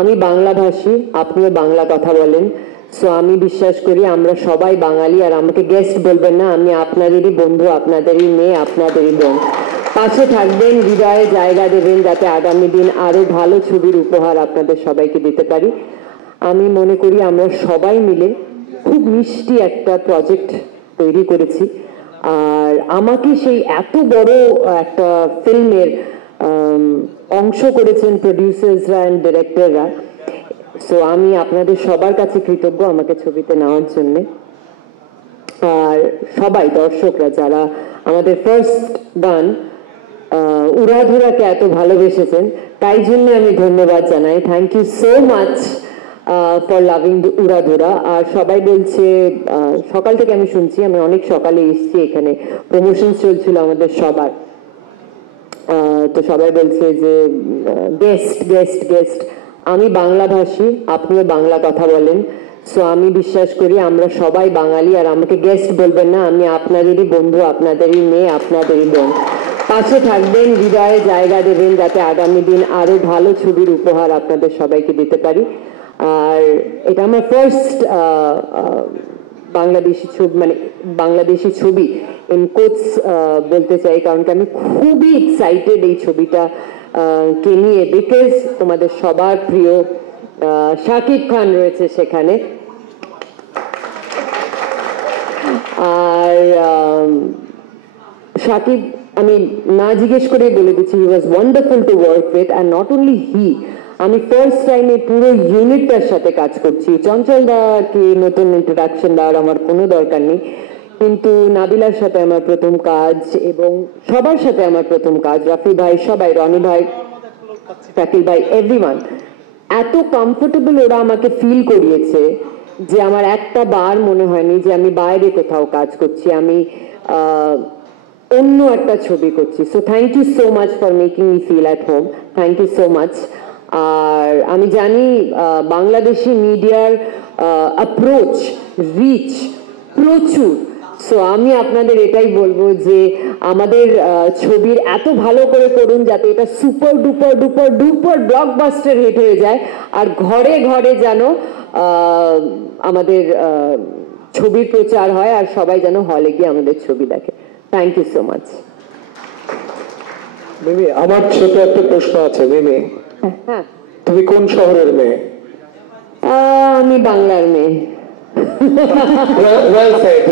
আমি বাংলাভাষী, আপনিও বাংলা কথা বলেন, সো আমি বিশ্বাস করি আমরা সবাই বাঙালি। আর আমাকে গেস্ট বলবেন না, আমি আপনাদেরই বন্ধু, আপনাদেরই মেয়ে, আপনাদেরই বোন। পাশে থাকবেন, হৃদয়ে জায়গা দেবেন, যাতে আগামী দিন আরো ভালো ছবির উপহার আপনাদের সবাইকে দিতে পারি। আমি মনে করি আমরা সবাই মিলে খুব মিষ্টি একটা প্রজেক্ট তৈরি করেছি। আর আমাকে সেই এত বড় একটা ফিল্মের অংশ করেছেন প্রডিউসার্সরা অ্যান্ড ডিরেক্টররা। সো আমি আপনাদের সবার কাছে কৃতজ্ঞ আমাকে ছবিতে নেওয়ার জন্য। আর সবাই দর্শকরা যারা আমাদের ফার্স্ট গান উড়াধুরাকে এত ভালোবেসেছেন, তাই জন্য আমি ধন্যবাদ জানাই। Thank you so much for loving Uradhura. আর সবাই বলছে, সকাল থেকে আমি শুনছি, আমি অনেক সকালে এসেছি এখানে, প্রমোশন চলছিল আমাদের সবার, তো সবাই বলছে যে গেস্ট গেস্ট গেস্ট। আমি বাংলাভাষী, আপনিও বাংলা কথা বলেন, সো আমি বিশ্বাস করি আমরা সবাই বাঙালি। আর আমাকে গেস্ট বলবেন না, আমি আপনাদেরই বন্ধু, আপনাদেরই মেয়ে, আপনাদেরই বোন। পাশে থাকবেন, হৃদয়ে জায়গা দেবেন, যাতে আগামী দিন আরো ভালো ছবির উপহার আপনাদের সবাইকে দিতে পারি। আর এটা আমার ফার্স্ট বাংলাদেশি ছবি, মানে বাংলাদেশি ছবি ইন কোটস বলতে চাই, কারণ কি আমি খুবই এক্সাইটেড এই ছবিটা কে নিয়ে, বিকজ তোমাদের সবার প্রিয় শাকিব খান রয়েছে সেখানে। আর শাকিব, আমি না জিজ্ঞেস করে বলে দিচ্ছি, he was wonderful to work with. And not only he, আমি ফার্স্ট টাইমে পুরো ইউনিটটার সাথে কাজ করছি। চঞ্চল দাকে নতুন ইন্ট্রোডাকশন দেওয়ার আমার কোনো দরকার নেই, কিন্তু নাবিলার সাথে আমার প্রথম কাজ, এবং সবার সাথে আমার প্রথম কাজ, রাফি ভাই, সবাই, রনি ভাই, শাকিল ভাই, এভরিওয়ান। এত কমফোর্টেবল ওরা আমাকে ফিল করিয়েছে যে আমার একটা বার মনে হয়নি যে আমি বাইরে কোথাও কাজ করছি, আমি অন্য একটা ছবি করছি। So thank you so much for making me feel at home, thank you so much. আর আমি জানি বাংলাদেশি মিডিয়ার অ্যাপ্রোচ, রিচ প্রচুর। সো আমি আপনাদের এটাই বলবো যে আমাদের ছবির এত ভালো করে করুন যাতে এটা super duper duper duper blockbuster hit হয়ে যায়, আর ঘরে ঘরে যেন আমাদের ছবির প্রচার হয়, আর সবাই যেন হলে গিয়ে আমাদের ছবি দেখে। Thank you so much. Mimi, আমার ছোট একটা প্রশ্ন আছে। মিমি, হ্যাঁ, তুমি কোন শহরের মেয়ে? আমি বাংলার মেয়ে। Well said.